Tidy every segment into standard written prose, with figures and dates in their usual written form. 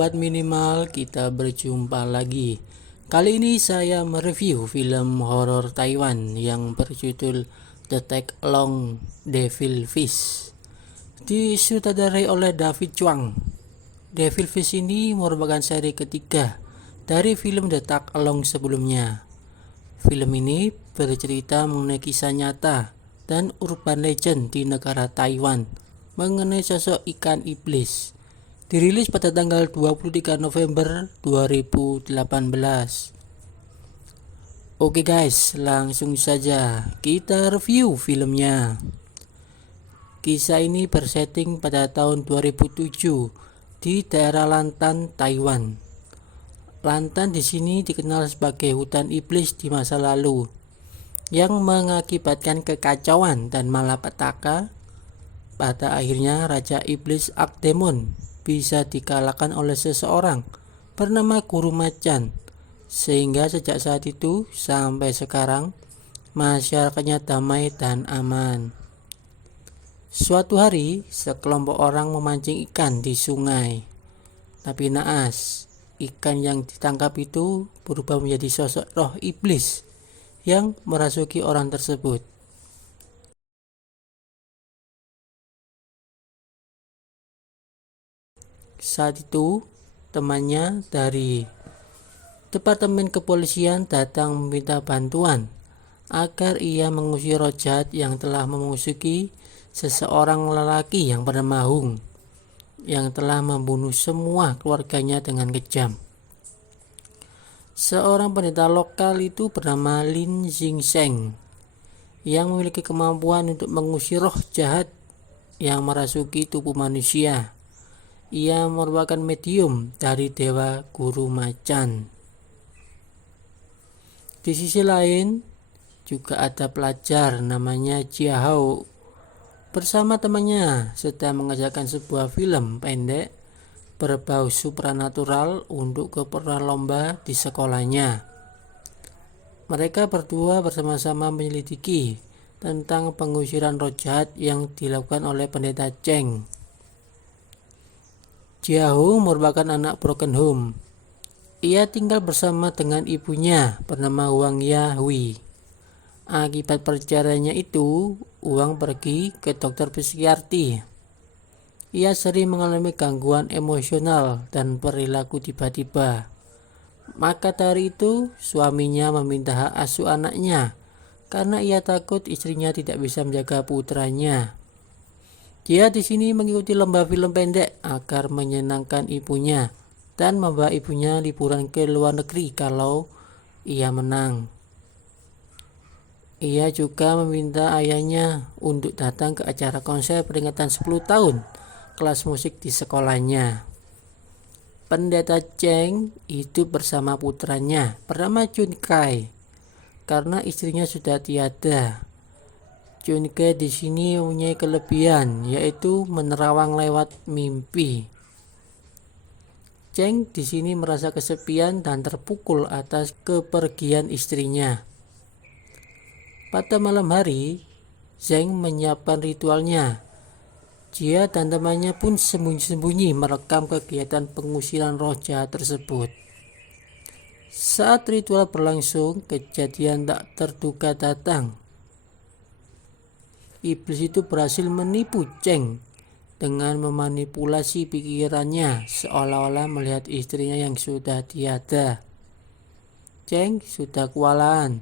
Sobat Minimal, kita berjumpa lagi. Kali ini saya mereview film horor Taiwan yang berjudul The Tag Along Devilfish, disutradarai oleh David Chuang. Devilfish ini merupakan seri ketiga dari film The Tag Along sebelumnya. Film ini bercerita mengenai kisah nyata dan urban legend di negara Taiwan mengenai sosok ikan iblis. Dirilis pada tanggal 23 November 2018. Oke guys, langsung saja kita review filmnya. Kisah ini bersetting pada tahun 2007 di daerah Lantan, Taiwan. Lantan di sini dikenal sebagai hutan iblis di masa lalu yang mengakibatkan kekacauan dan malapetaka. Pada akhirnya Raja Iblis Agdemon bisa dikalahkan oleh seseorang bernama Guru Macan, sehingga sejak saat itu sampai sekarang masyarakatnya damai dan aman. Suatu hari sekelompok orang memancing ikan di sungai, tapi naas, ikan yang ditangkap itu berubah menjadi sosok roh iblis yang merasuki orang tersebut. Saat itu, temannya dari Departemen Kepolisian datang meminta bantuan agar ia mengusir roh jahat yang telah memasuki seseorang lelaki yang bernama Hung, yang telah membunuh semua keluarganya dengan kejam. Seorang pendeta lokal itu bernama Lin Xingsheng yang memiliki kemampuan untuk mengusir roh jahat yang merasuki tubuh manusia. Ia merupakan medium dari Dewa Guru Macan. Di sisi lain, juga ada pelajar namanya Jiahao bersama temannya sedang mengerjakan sebuah film pendek berbau supranatural untuk keperluan lomba di sekolahnya. Mereka berdua bersama-sama menyelidiki tentang pengusiran roh jahat yang dilakukan oleh pendeta Cheng. Jiahou merupakan anak broken home. Ia tinggal bersama dengan ibunya bernama Wang Yahui. Akibat perceraiannya itu, Wang pergi ke dokter psikiatri. Ia sering mengalami gangguan emosional dan perilaku tiba-tiba. Maka dari itu, suaminya meminta hak asuh anaknya karena ia takut istrinya tidak bisa menjaga putranya. Dia di sini mengikuti lomba film pendek agar menyenangkan ibunya dan membawa ibunya liburan ke luar negeri kalau ia menang. Ia juga meminta ayahnya untuk datang ke acara konser peringatan 10 tahun kelas musik di sekolahnya. Pendeta Cheng hidup bersama putranya bernama Chun Kai karena istrinya sudah tiada. Chun Kai di sini mempunyai kelebihan, yaitu menerawang lewat mimpi. Cheng di sini merasa kesepian dan terpukul atas kepergian istrinya. Pada malam hari, Zheng menyiapkan ritualnya. Dia dan temannya pun sembunyi-sembunyi merekam kegiatan pengusiran roh jahat tersebut. Saat ritual berlangsung, kejadian tak terduga datang. Iblis itu berhasil menipu Cheng dengan memanipulasi pikirannya seolah-olah melihat istrinya yang sudah tiada. Cheng sudah kewalahan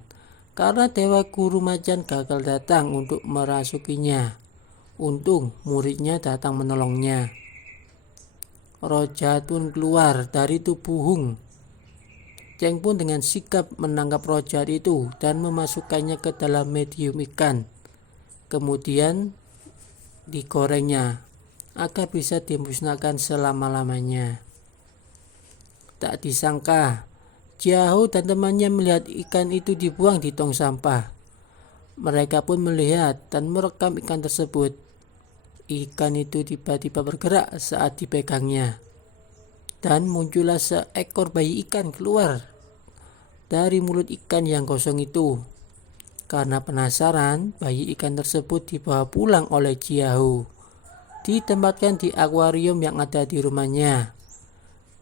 karena Dewa Guru Macan gagal datang untuk merasukinya. Untung muridnya datang menolongnya. Roh jahat pun keluar dari tubuh Hung. Cheng pun dengan sigap menangkap roh jahat itu dan memasukkannya ke dalam medium ikan. Kemudian digorengnya agar bisa dimusnahkan selama-lamanya. Tak disangka, Jiahou dan temannya melihat ikan itu dibuang di tong sampah. Mereka pun melihat dan merekam ikan tersebut. Ikan itu tiba-tiba bergerak saat dipegangnya. Dan muncullah seekor bayi ikan keluar dari mulut ikan yang kosong itu. Karena penasaran, bayi ikan tersebut dibawa pulang oleh Jiahou, ditempatkan di akuarium yang ada di rumahnya.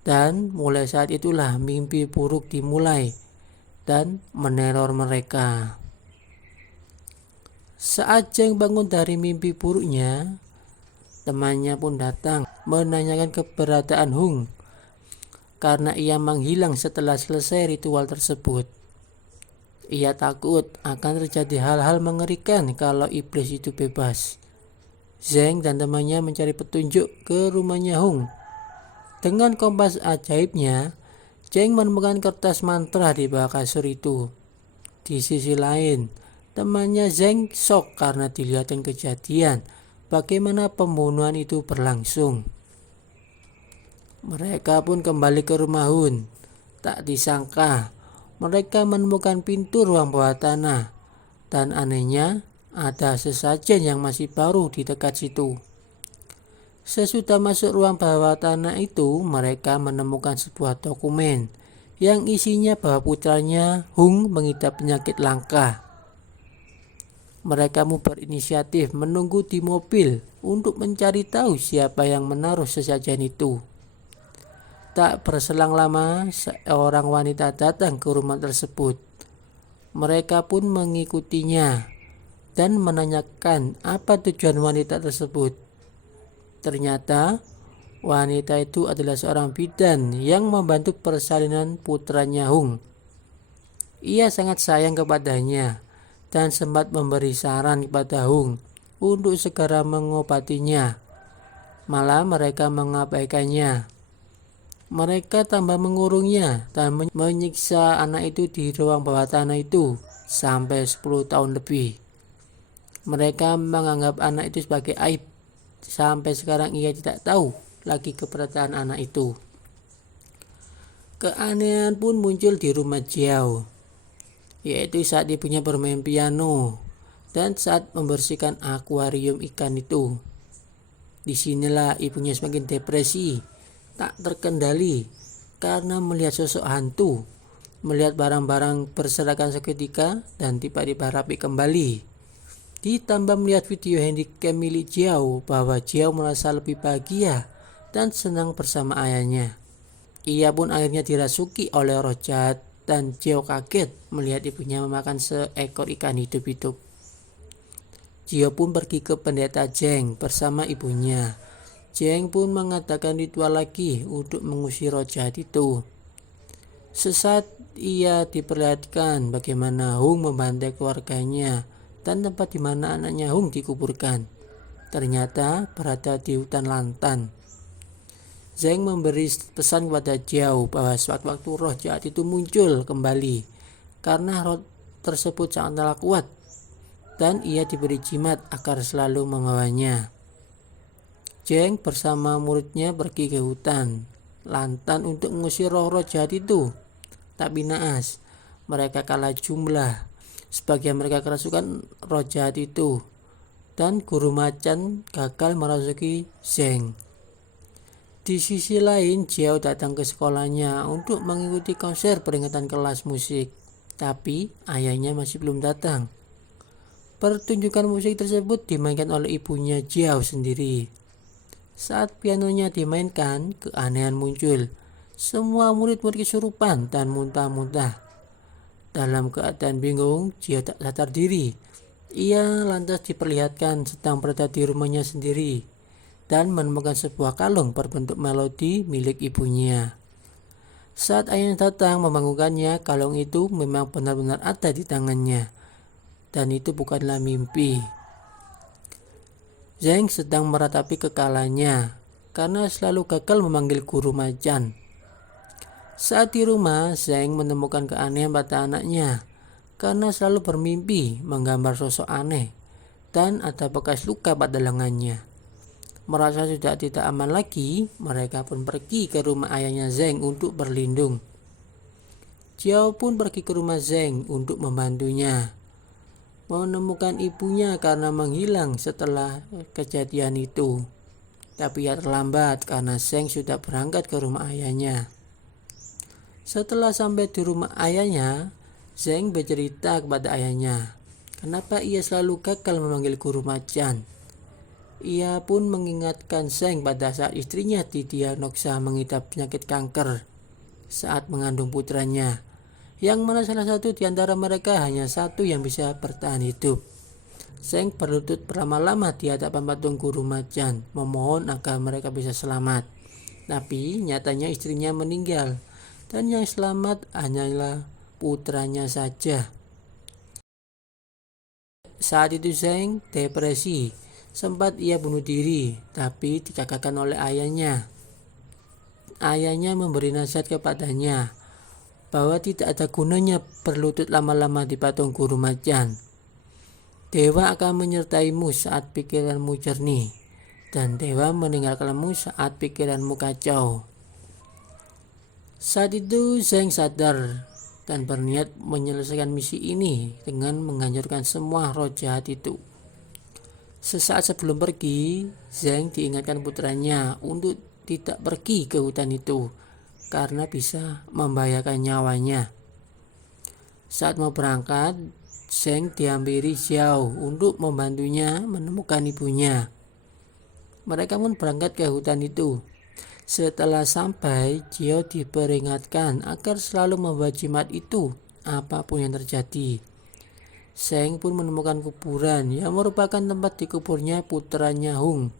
Dan mulai saat itulah mimpi buruk dimulai dan meneror mereka. Saat Zheng bangun dari mimpi buruknya, temannya pun datang menanyakan keberadaan Hung karena ia menghilang setelah selesai ritual tersebut. Ia takut akan terjadi hal-hal mengerikan kalau iblis itu bebas. Zheng dan temannya mencari petunjuk ke rumahnya Hung. Dengan kompas ajaibnya, Zheng menemukan kertas mantra di bawah kasur itu. Di sisi lain, temannya Zheng shock karena dilihatkan kejadian bagaimana pembunuhan itu berlangsung. Mereka pun kembali ke rumah Hun. Tak disangka, mereka menemukan pintu ruang bawah tanah. Dan anehnya, ada sesajen yang masih baru di dekat situ. Sesudah masuk ruang bawah tanah itu, mereka menemukan sebuah dokumen yang isinya bahwa putranya Hung mengidap penyakit langka. Mereka berinisiatif menunggu di mobil untuk mencari tahu siapa yang menaruh sesajen itu. Tak berselang lama, seorang wanita datang ke rumah tersebut. Mereka pun mengikutinya dan menanyakan apa tujuan wanita tersebut. Ternyata, wanita itu adalah seorang bidan yang membantu persalinan putranya Hung. Ia sangat sayang kepadanya dan sempat memberi saran kepada Hung untuk segera mengobatinya. Malah mereka mengabaikannya. Mereka tambah mengurungnya dan menyiksa anak itu di ruang bawah tanah itu sampai 10 tahun lebih. Mereka menganggap anak itu sebagai aib. Sampai sekarang ia tidak tahu lagi keberadaan anak itu. Keanehan pun muncul di rumah Jiao, yaitu saat ibunya bermain piano dan saat membersihkan akuarium ikan itu. Disinilah ibunya semakin depresi, tak terkendali karena melihat sosok hantu, melihat barang-barang berserakan seketika dan tiba-tiba rapi kembali. Ditambah melihat video handicam milik Jiao bahwa Jiao merasa lebih bahagia dan senang bersama ayahnya. Ia pun akhirnya dirasuki oleh roh jahat dan Jiao kaget melihat ibunya memakan seekor ikan hidup-hidup. Jiao pun pergi ke pendeta Zheng bersama ibunya. Zheng pun mengadakan ritual lagi untuk mengusir roh jahat itu. Sesaat ia diperlihatkan bagaimana Hung membantai keluarganya dan tempat di mana anaknya Hung dikuburkan. Ternyata berada di hutan Lantan. Zheng memberi pesan kepada Jiao bahwa sewaktu-waktu roh jahat itu muncul kembali karena roh tersebut sangatlah kuat dan ia diberi jimat agar selalu membawanya. Zheng bersama muridnya pergi ke hutan Lantan untuk mengusir roh-roh jahat itu. Tapi naas, mereka kalah jumlah. Sebagian mereka kerasukan roh jahat itu dan guru macan gagal merasuki Zheng. Di sisi lain, Jiao datang ke sekolahnya untuk mengikuti konser peringatan kelas musik. Tapi ayahnya masih belum datang. Pertunjukan musik tersebut dimainkan oleh ibunya Jiao sendiri. Saat pianonya dimainkan, keanehan muncul. Semua murid-murid kesurupan dan muntah-muntah. Dalam keadaan bingung, Jiao tak sadar diri. Ia lantas diperlihatkan sedang berada di rumahnya sendiri dan menemukan sebuah kalung berbentuk melodi milik ibunya. Saat ayahnya datang membangunkannya, kalung itu memang benar-benar ada di tangannya. Dan itu bukanlah mimpi. Zheng sedang meratapi kekalahannya karena selalu gagal memanggil guru macan. Saat di rumah, Zheng menemukan keanehan pada anaknya karena selalu bermimpi menggambar sosok aneh dan ada bekas luka pada lengannya. Merasa sudah tidak aman lagi, mereka pun pergi ke rumah ayahnya Zheng untuk berlindung. Jiao pun pergi ke rumah Zheng untuk membantunya menemukan ibunya karena menghilang setelah kejadian itu. Tapi ia terlambat karena Zheng sudah berangkat ke rumah ayahnya. Setelah sampai di rumah ayahnya, Zheng bercerita kepada ayahnya kenapa ia selalu gagal memanggil guru macan. Ia pun mengingatkan Zeng pada saat istrinya didiagnosa mengidap penyakit kanker saat mengandung putranya, yang mana salah satu di antara mereka hanya satu yang bisa bertahan hidup. Zeng berlutut berlama-lama di hadapan patung guru macan, memohon agar mereka bisa selamat. Tapi nyatanya istrinya meninggal, dan yang selamat hanyalah putranya saja. Saat itu Zeng depresi. Sempat ia bunuh diri, tapi digagalkan oleh ayahnya. Ayahnya memberi nasihat kepadanya bahwa tidak ada gunanya berlutut lama-lama di patung guru macan. Dewa akan menyertaimu saat pikiranmu jernih, dan dewa meninggalkanmu saat pikiranmu kacau. Saat itu Zeng sadar dan berniat menyelesaikan misi ini dengan menghancurkan semua roh jahat itu. Sesaat sebelum pergi, Zeng diingatkan putranya untuk tidak pergi ke hutan itu karena bisa membahayakan nyawanya. Saat mau berangkat, Zeng dihampiri Xiao untuk membantunya menemukan ibunya. Mereka pun berangkat ke hutan itu. Setelah sampai, Xiao diperingatkan agar selalu membawa jimat itu apapun yang terjadi. Zeng pun menemukan kuburan yang merupakan tempat dikuburnya putranya Hung.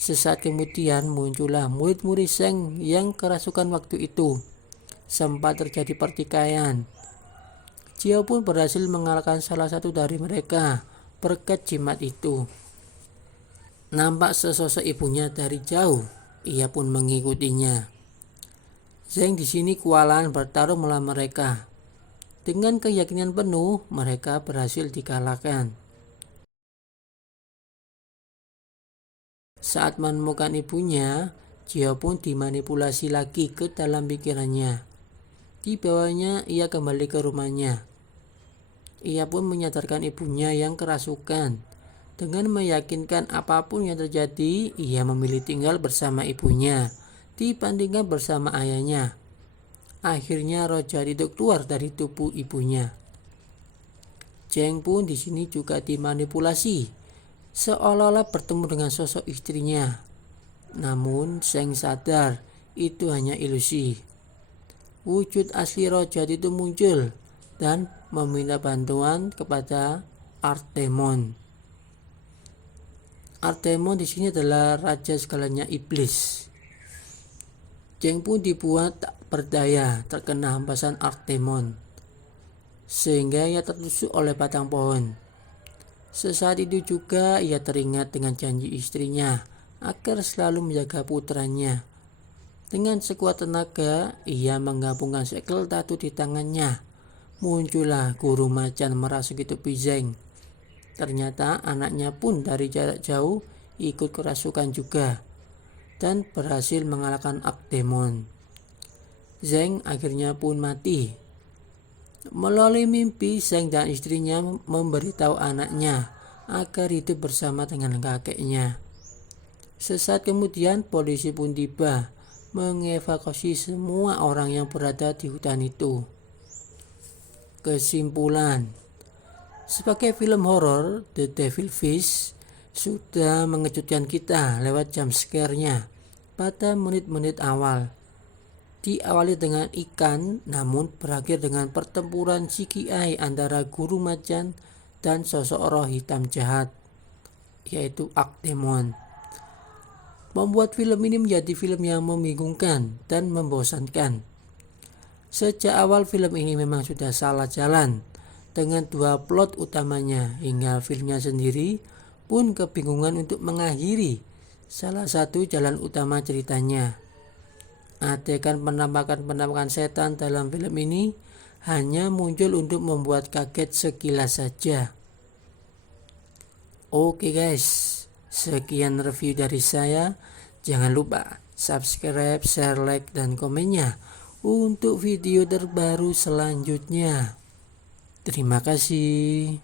Sesaat kemudian muncullah murid-murid Zeng yang kerasukan waktu itu. Sempat terjadi pertikaian. Xiao pun berhasil mengalahkan salah satu dari mereka berkat jimat itu. Nampak sesosok ibunya dari jauh, ia pun mengikutinya. Zeng di sini kewalahan bertarung melawan mereka. Dengan keyakinan penuh, mereka berhasil dikalahkan. Saat menemukan ibunya, Xiao pun dimanipulasi lagi ke dalam pikirannya. Dibawanya, ia kembali ke rumahnya. Ia pun menyadarkan ibunya yang kerasukan. Dengan meyakinkan apapun yang terjadi, ia memilih tinggal bersama ibunya dibandingkan bersama ayahnya. Akhirnya roh jahat itu keluar dari tubuh ibunya. Zeng pun di sini juga dimanipulasi, seolah-olah bertemu dengan sosok istrinya. Namun Zeng sadar itu hanya ilusi. Wujud asli roh jahat itu muncul dan meminta bantuan kepada Artemon. Artemon di sini adalah raja segalanya iblis. Zeng pun dibuat tak berdaya terkena hampasan Artemon, sehingga ia tertusuk oleh batang pohon. Sesaat itu juga ia teringat dengan janji istrinya agar selalu menjaga putranya. Dengan sekuat tenaga, ia menggabungkan segel tatu di tangannya. Muncullah guru macan merasuki tubuh Zeng. Ternyata anaknya pun dari jarak jauh ikut kerasukan juga dan berhasil mengalahkan Artemon. Zeng akhirnya pun mati. Melalui mimpi, Zeng dan istrinya memberitahu anaknya agar hidup bersama dengan kakeknya. Sesaat kemudian polisi pun tiba mengevakuasi semua orang yang berada di hutan itu. Kesimpulan, sebagai film horor, The Devil Fish sudah mengejutkan kita lewat jump scare-nya pada menit-menit awal. Diawali dengan ikan, namun berakhir dengan pertempuran CGI antara guru macan dan sosok roh hitam jahat, yaitu Artemon. Membuat film ini menjadi film yang membingungkan dan membosankan. Sejak awal film ini memang sudah salah jalan dengan dua plot utamanya, hingga filmnya sendiri pun kebingungan untuk mengakhiri salah satu jalan utama ceritanya. Adegan penampakan setan dalam film ini hanya muncul untuk membuat kaget sekilas saja. Oke guys, sekian review dari saya. Jangan lupa subscribe, share, like, dan komennya untuk video terbaru selanjutnya. Terima kasih.